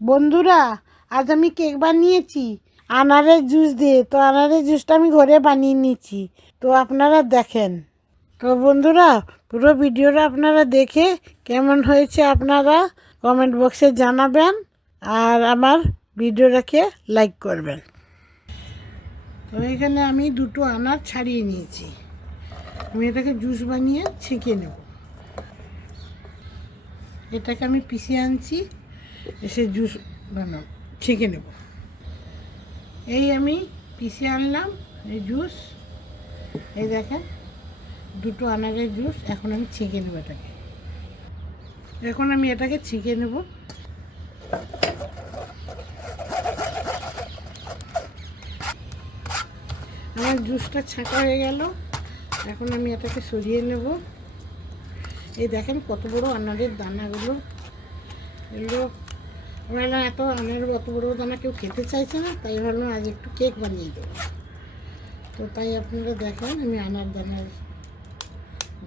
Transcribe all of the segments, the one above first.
বন্ধুরা, আজ আমি কেক বানিয়েছি আনারের জুস দিয়ে। তো আনারের জুসটা আমি ঘরে বানিয়ে নিয়েছি, তো আপনারা দেখেন। তো বন্ধুরা, পুরো ভিডিওটা আপনারা দেখে কেমন হয়েছে আপনারা কমেন্ট বক্সে জানাবেন, আর আমার ভিডিওটাকে লাইক করবেন। তো এখানে আমি দুটো আনার ছাড়িয়ে নিয়েছি, আমি এটাকে জুস বানিয়ে ছেঁকে নেব। এটাকে আমি পিষে আনছি, এসে জুস বানাবো, ছেঁকে নেব। এই আমি পিষে আনলাম এই জুস, এই দেখেন দুটো আনারের জুস। এখন আমি ছেঁকে নেব এটাকে, ছেঁকে নেব। আমার জুসটা ছাঁকা হয়ে গেল, এখন আমি এটাকে সরিয়ে নেব। এই দেখেন কত বড় আনারের দানাগুলো, এগুলো ভাবলাম এত আনারের অত বড় দানা কেউ খেতে চাইছে না, তাই ভাবলাম আজ একটু কেক বানিয়ে দেবো। তো তাই আপনারা দেখেন আমি আনার দানার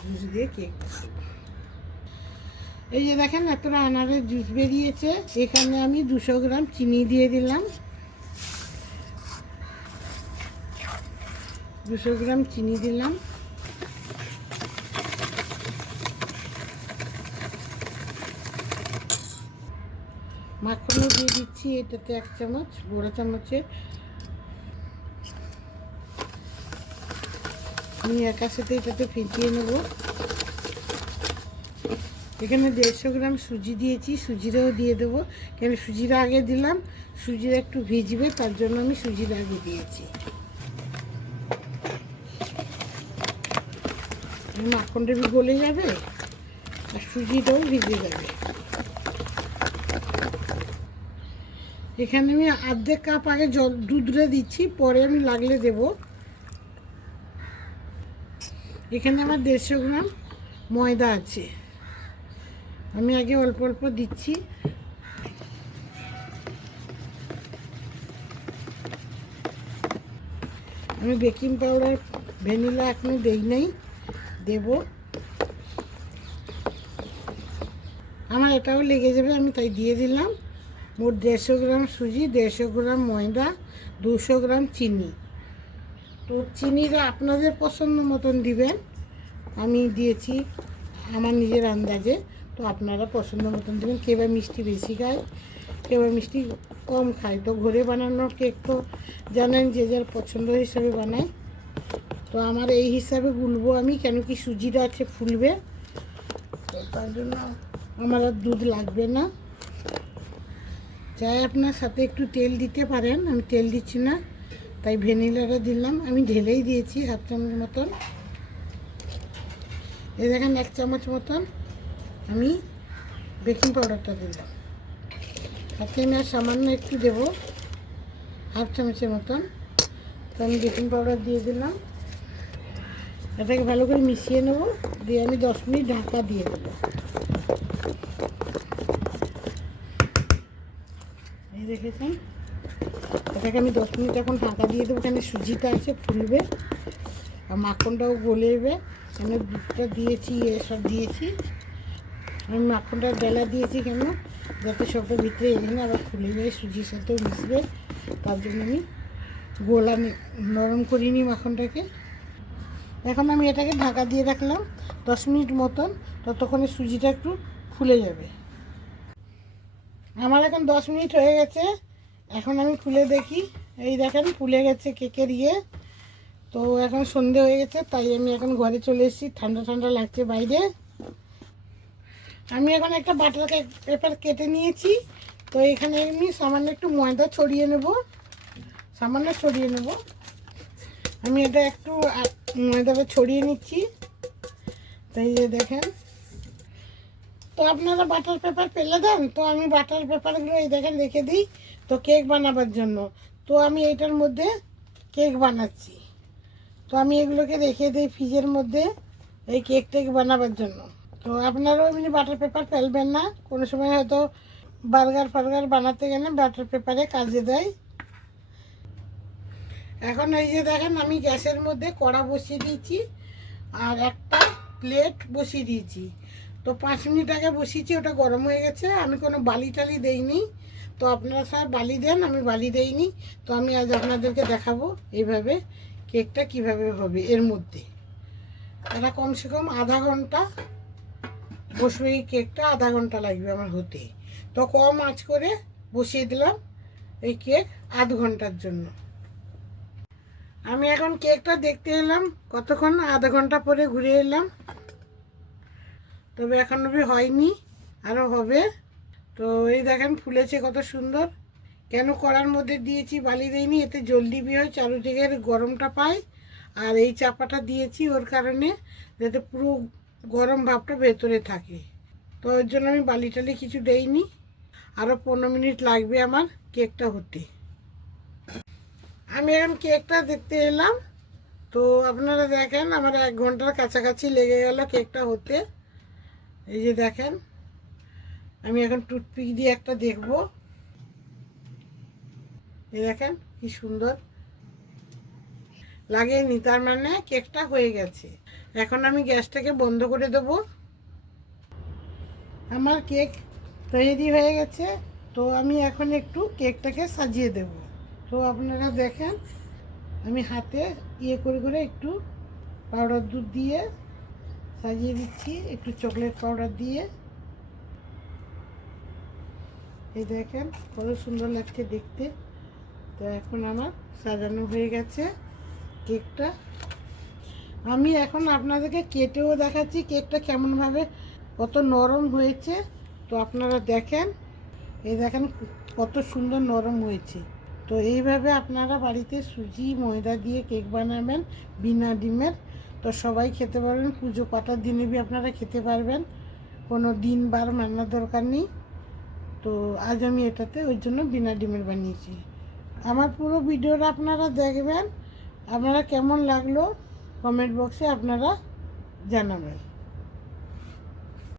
জুস দিয়ে কেক বানাবো। এই যে দেখেন এতটা আনারের জুস বেরিয়েছে। এখানে আমি 200 গ্রাম চিনি দিয়ে দিলাম, 200 গ্রাম চিনি দিলাম। মাখনও দিয়ে দিচ্ছি এটাতে 1 চামচ, বড় চামচে। আমি একার সাথে এটাতে ফেটিয়ে নেব। এখানে 150 গ্রাম সুজি দিয়েছি, সুজিটাও দিয়ে দেবো, কেন সুজিটা আগে দিলাম, সুজিটা একটু ভিজবে, তার জন্য আমি সুজিটা আগে দিয়েছি। মাখনটা গলে যাবে আর সুজিটাও ভিজে যাবে। এখানে আমি অর্ধেক কাপ আগে দুধটা দিচ্ছি, পরে আমি লাগলে দেব। এখানে আমার 150 গ্রাম ময়দা আছে, আমি আগে অল্প অল্প দিচ্ছি। আমি বেকিং পাউডার ভ্যানিলা এখনো দেই নাই, দেব। আমার এটাও লেগে যাবে, আমি তাই দিয়ে দিলাম। মোট 150 গ্রাম সুজি, 150 গ্রাম ময়দা, 200 গ্রাম চিনি। তো চিনিটা আপনাদের পছন্দ মতন দিবেন, আমি দিয়েছি আমার নিজের আন্দাজে। তো আপনারা পছন্দ মতন দেবেন, কেউ বা মিষ্টি বেশি খায়, কেউ বা মিষ্টি কম খায়। তো ঘরে বানানো কেক তো জানেন যে যার পছন্দ হিসাবে বানায়। তো আমার এই হিসাবে গুলবো আমি, কেন কি সুজিটা আছে ফুলবে, তো তার জন্য আমার আর দুধ লাগবে না। চাই আপনার সাথে একটু তেল দিতে পারেন, আমি তেল দিচ্ছি না, তাই ভ্যানিলাটা দিলাম। আমি ঢেলেই দিয়েছি 1/2 চামচ মতন। এই দেখেন 1 চামচ মতন আমি বেকিং পাউডারটা দিলাম। হাতে আমি আর সামান্য একটু দেবো, 1/2 চামচের মতন। তো আমি বেকিং পাউডার দিয়ে দিলাম, এটাকে ভালো করে মিশিয়ে নেব, দিয়ে আমি 10 মিনিট ঢাকা দিয়ে দেবো। এই দেখেছেন, এটাকে আমি 10 মিনিট এখন ঢাকা দিয়ে দেবো, কেন সুজিটা আছে ফুলবে আর মাখনটাও গলে যাবে। কেন দুধটা দিয়েছি, এসব দিয়েছি, আমি মাখনটা বেলা দিয়েছি কেন, যাতে সবটা ভিতরে এখানে আবার ফুলে যায়, সুজির সাথেও মিশবে, তার জন্য আমি গোলা নরম করিনি মাখনটাকে। এখন আমি এটাকে ঢাকা দিয়ে রাখলাম 10 মিনিট মতন, ততক্ষণে সুজিটা একটু ফুলে যাবে। আমার এখন 10 মিনিট হয়ে গেছে, এখন আমি খুলে দেখি। এই দেখেন ফুলে গেছে কেকের ইয়ে। তো এখন সন্ধে হয়ে গেছে, তাই আমি এখন ঘরে চলে এসেছি, ঠান্ডা ঠান্ডা লাগছে বাইরে। আমি এখন একটা বাটার পেপার কেটে নিয়েছি। তো এখানে আমি সামান্য একটু ময়দা ছড়িয়ে নেব, সামান্য ছড়িয়ে নেব। আমি এটা একটু ময়দাটা ছড়িয়ে নিচ্ছি, তাই যে দেখেন। তো আপনারা বাটার পেপার ফেলে দেন, তো আমি বাটার পেপারগুলো এই দেখেন রেখে দিই তো কেক বানাবার জন্য। তো আমি এইটার মধ্যে কেক বানাচ্ছি, তো আমি এগুলোকে রেখে দিই ফ্রিজের মধ্যে এই কেক টেক বানাবার জন্য। তো আপনারাও এমনি বাটার পেপার ফেলবেন না, কোনো সময় হয়তো বার্গার ফার্গার বানাতে গেলে বাটার পেপারে কাজে দেয়। এখন এই যে দেখেন আমি গ্যাসের মধ্যে কড়া বসিয়ে দিয়েছি আর একটা প্লেট বসিয়ে দিয়েছি। তো 5 মিনিট আগে বসিয়েছি, ওটা গরম হয়ে গেছে, আমি কোনো বালি টালি দেইনি। তো আপনারা সবাই বালি দেন, আমি বালি দেইনি। তো আমি আজ আপনাদেরকে দেখাবো এইভাবে কেকটা কিভাবে হবে। এর মধ্যে এটা কমসে কম আধা ঘন্টা বসবে, এই কেকটা আধা ঘন্টা লাগবে আমার হতে। তো কম আঁচ করে বসিয়ে দিলাম এই কেক আধ ঘন্টার জন্য। আমি এখন কেকটা দেখতে এলাম, কতক্ষণ আধা ঘন্টা পরে ঘুরে এলাম, তবে এখন অবধি হয়নি, আরও হবে। তো এই দেখেন ফুলেছে কত সুন্দর। কেন কড়ার মধ্যে দিয়েছি, বালি দেইনি, এতে জলদি বিয়ে হয়, চারুদিকের গরমটা পায়। আর এই চাপাটা দিয়েছি ওর কারণে, যাতে পুরো গরম ভাবটা ভেতরে থাকে। তো ওর জন্য আমি বালি টালি কিছু দেইনি। আরও 15 মিনিট লাগবে আমার কেকটা হতে। আমি এখন কেকটা দেখতে এলাম। তো আপনারা দেখেন আমার 1 ঘন্টার কাছাকাছি লেগে গেল কেকটা হতে। এই যে দেখেন, আমি এখন টুথপিক দিয়ে একটা দেখব। এই দেখেন কি সুন্দর লাগেনি, তার মানে কেকটা হয়ে গেছে। এখন আমি গ্যাসটাকে বন্ধ করে দেব। আমার কেক তৈরি হয়ে গেছে। তো আমি এখন একটু কেকটাকে সাজিয়ে দেব। তো আপনারা দেখেন আমি হাতে ইয়ে করে করে একটু পাউডার দুধ দিয়ে সাজিয়ে দিচ্ছি, একটু চকলেট পাউডার দিয়ে। এই দেখেন কত সুন্দর লাগছে দেখতে। তো এখন আমার সাজানো হয়ে গেছে কেকটা। আমি এখন আপনাদেরকে কেটেও দেখাচ্ছি কেকটা কেমনভাবে কত নরম হয়েছে। তো আপনারা দেখেন, এই দেখেন কত সুন্দর নরম হয়েছে। তো এইভাবে আপনারা বাড়িতে সুজি ময়দা দিয়ে কেক বানাবেন বিনা ডিমের। তো সবাই খেতে পারবেন, পুজো পাঠার দিনে বি আপনারা খেতে পারবেন, কোনো দিন বার মানার দরকার নেই। তো আজ আমি এটাতে ওই জন্য বিনা ডিমের বানিয়েছি। আমার পুরো ভিডিওটা আপনারা দেখবেন, আপনারা কেমন লাগলো কমেন্ট বক্সে আপনারা জানাবেন।